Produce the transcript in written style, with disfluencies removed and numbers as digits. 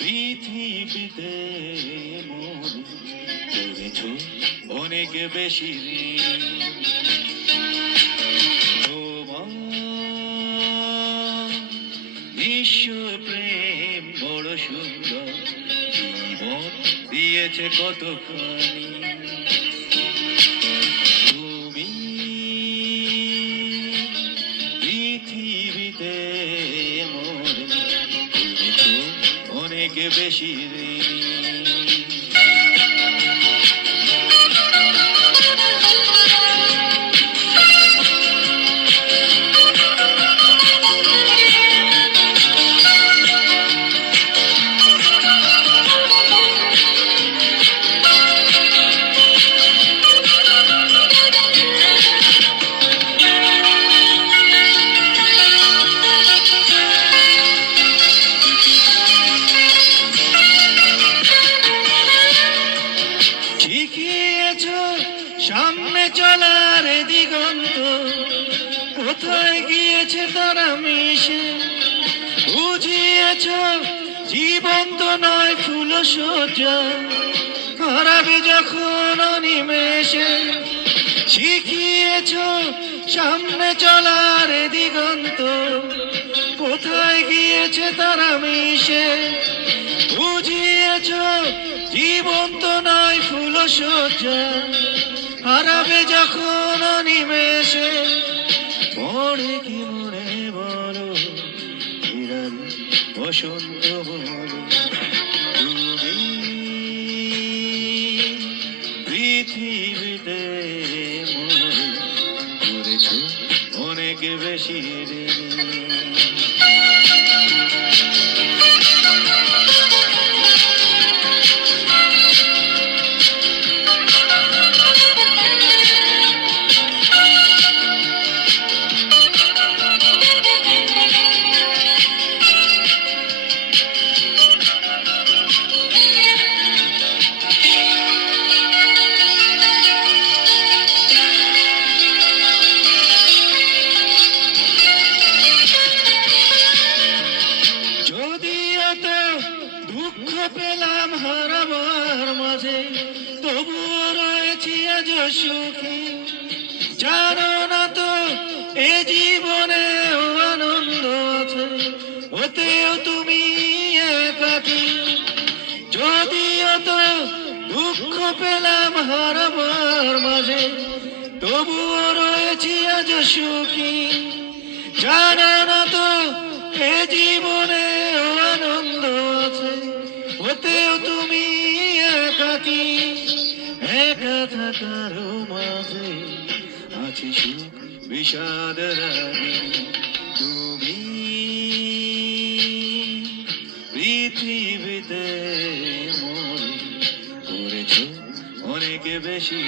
পৃথিবীতে মন করেছ অনেক বেশি ঋণ। তোমার নিঃস্ব প্রেম বড় সুন্দর, জীবন দিয়েছে কতখানি। তুমি পৃথিবীতে মন করেছ অনেক বেশি ঋণ। শিখিয়েছ সামনে চলার দিগন্ত, কোথায় গিয়েছে তারা মিশে। বুঝিয়েছ জীবন তো নয় ফুল সজ্জা, হারাবে যখন অনিমেষে। শিখিয়েছ সামনে চলার দিগন্ত, কোথায় গিয়েছে তারা মিশে। বুঝিয়েছ জীবন তো নয় ফুল সজ্জা, হারাবে যখন অনিমেষে। পড়ে কি মনে বলো বিরালি বসন্ত বলো, তুমি পৃথিবীতে মন করেছ অনেক বেশি ঋণ। দুঃখ পেলাম হারাবার মাঝে, তবুও রয়েছি আজ সুখী। জানো না তো এ জীবনে আনন্দ আছে, ওতেও তুমি একাকী। যদিও তো দুঃখ পেলাম হারাবার মাঝে, তবুও রয়েছি আজ সুখী। জানো না তো এ জীবনে আনন্দ আছে, ওতেও তুমি একাকী। একা থাকার মাঝে আছে সুখ বিষাদ রাগে। তুমি পৃথিবীতে মন করেছ অনেক বেশি।